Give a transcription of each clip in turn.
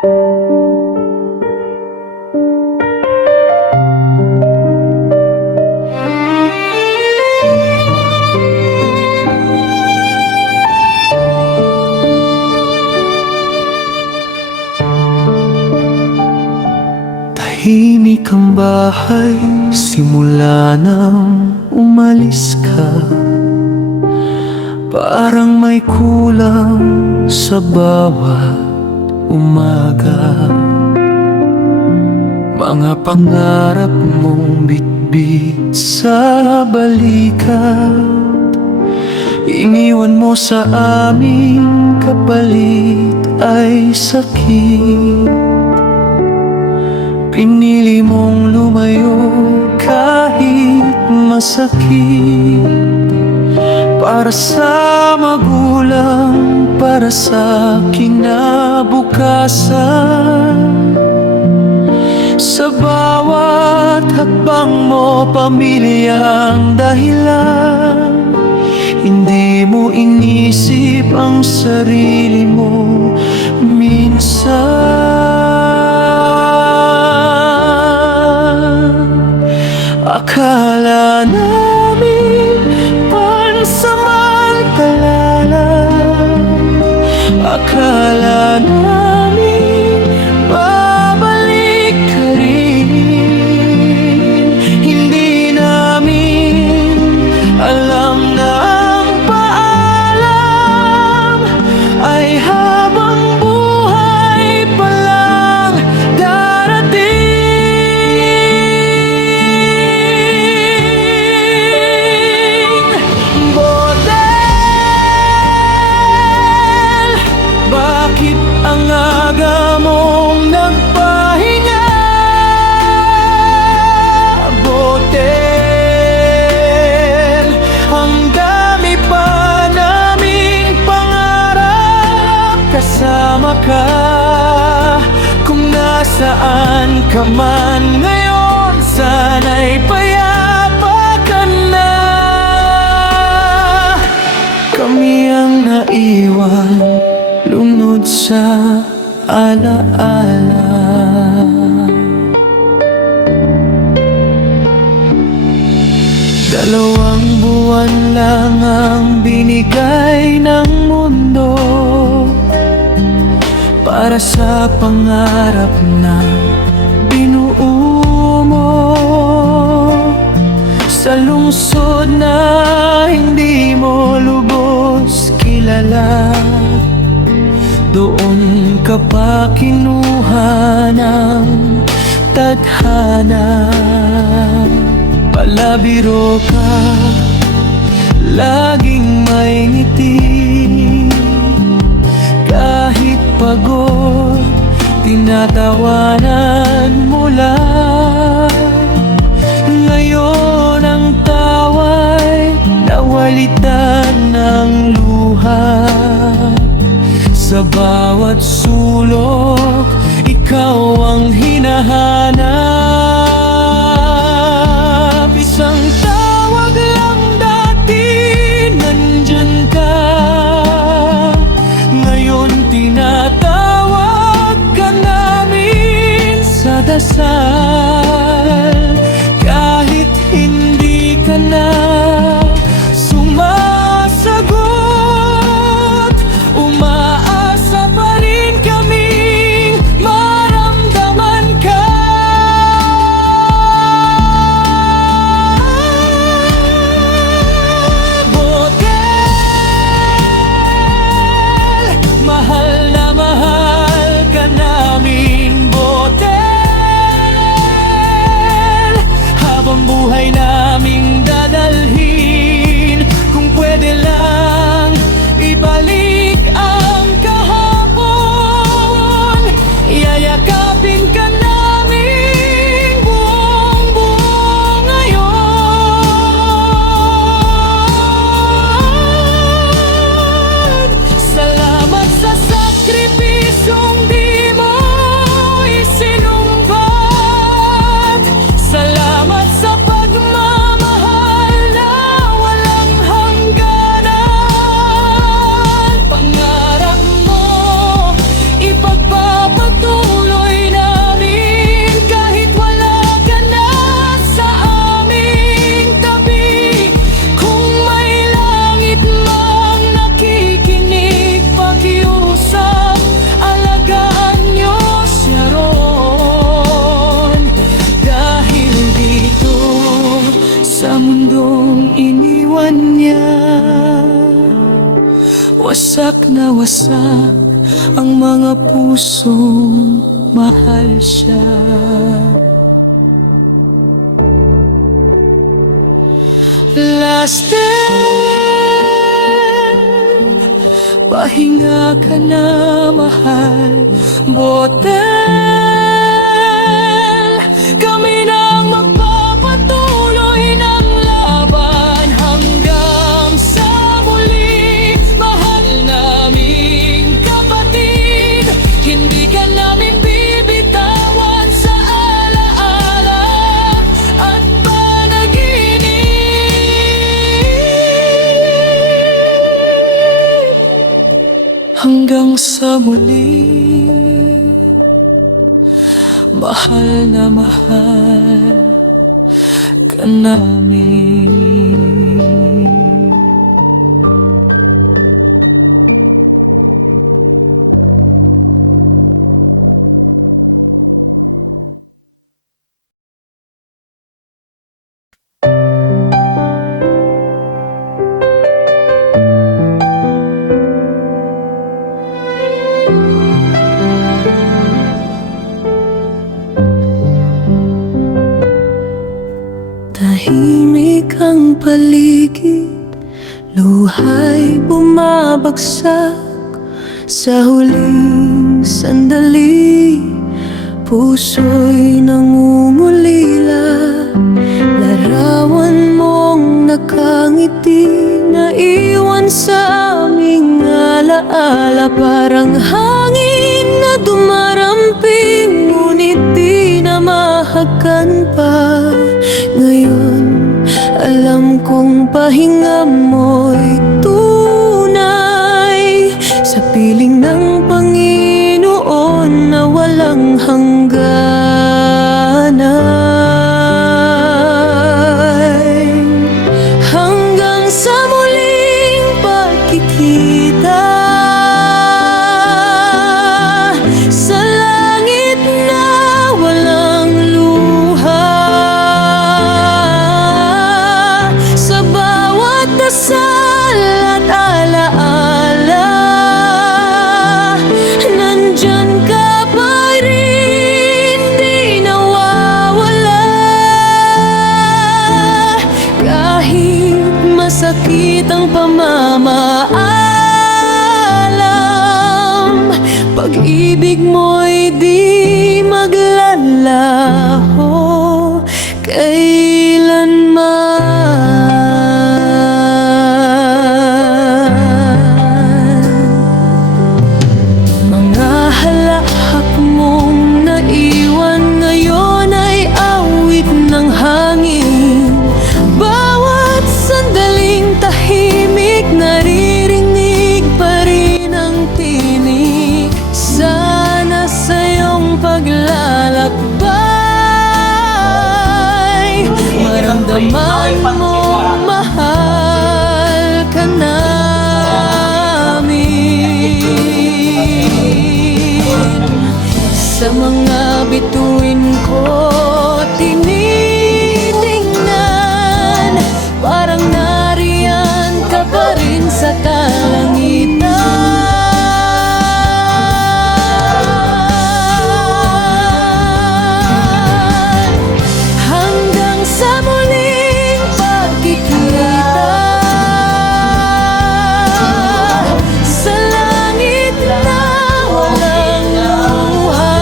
Tahimik ang bahay simula nang umalis ka. Parang may kulang sa bawat umaga. Mga pangarap mong bitbit sa balikat, iniwan mo sa aming kapalit ay sakit. Pinili mong lumayo kahit masakit, para sa magulang, para sa kinabukasan. Sa bawat hakbang mo, pamilyang dahilan. Hindi mo inisip ang sarili mo minsan. Akala namin pansamantala lang. Akala namin babalik ka rin. Hindi namin alam na ang paalam ay habang buhay pa lang darating. Bakit ang aga mong nagpahinga? Botel, ang dami pa naming pangarap. Kasama ka kung nasaan ka man ngayon. Sana'y payapa ka na. Kami ang naiwan lunod sa alaala. Dalawang buwan lang ang binigay ng mundo para sa pangarap na binuo mo. Sa lungsod na hindi mo lubos kilala, doon ka pa kinuha ng tadhana. Palabiro ka, laging may ngiti. Kahit pagod, tinatawanan mo lang. Ngayon ang tawa'y nawalitan ng luha. Sa bawat sulok, ikaw ang hinahanap. Isang tawag lang dati, nandyan ka. Ngayon tinatawag ka namin sa dasal. Kahit hindi ka na sumasagot, umaasa pa rin kaming maramdaman ka. Botel, mahal na mahal ka namin. Botel, Wasak na wasak ang mga pusong mahal siya. Last day, pahinga ka na mahal. Botel, kami nang magpapatuloy ng laban hanggang sa muli. Mahal naming kapatid, hindi ka namin bibitawan sa alaala at panaginip. Hanggang sa muli, mahal na mahal ka namin. Tahimik ang paligid, luha'y bumabagsak. Sa huling sandali, puso'y nangungulila. Larawan mong nakangiti, naiwan sa aming alaala. Parang hangin na dumaramping, ngunit di na mahakan pa. Ngayon, alam kong pahinga mo'y tunay sa piling ng Panginoon na walang hangganan. Hanggang sa muling pagkikita sa langit na walang luha. Sa bawat dasal at alaala, nandyan ka pa rin, di nawawala. Kahit masakit ang pamamaalam, pag-ibig mo'y di maglalaho kailanman. Mga halahak mong naiwan ngayon ay awit ng hangin. Bawat sandaling tahimik, naririnig pa rin ang tinig. Sana sa iyong paglalakbay, maramdaman mo mahal ka namin. Sa mga bituin ko tinitingnan, parang nariyan ka pa rin sa kalangitan. Hanggang sa muling pagkikita sa langit na walang luha.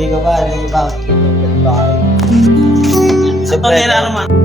Hindi ka ba? Ano yung ibang? Ba kayo? Ito nila naman.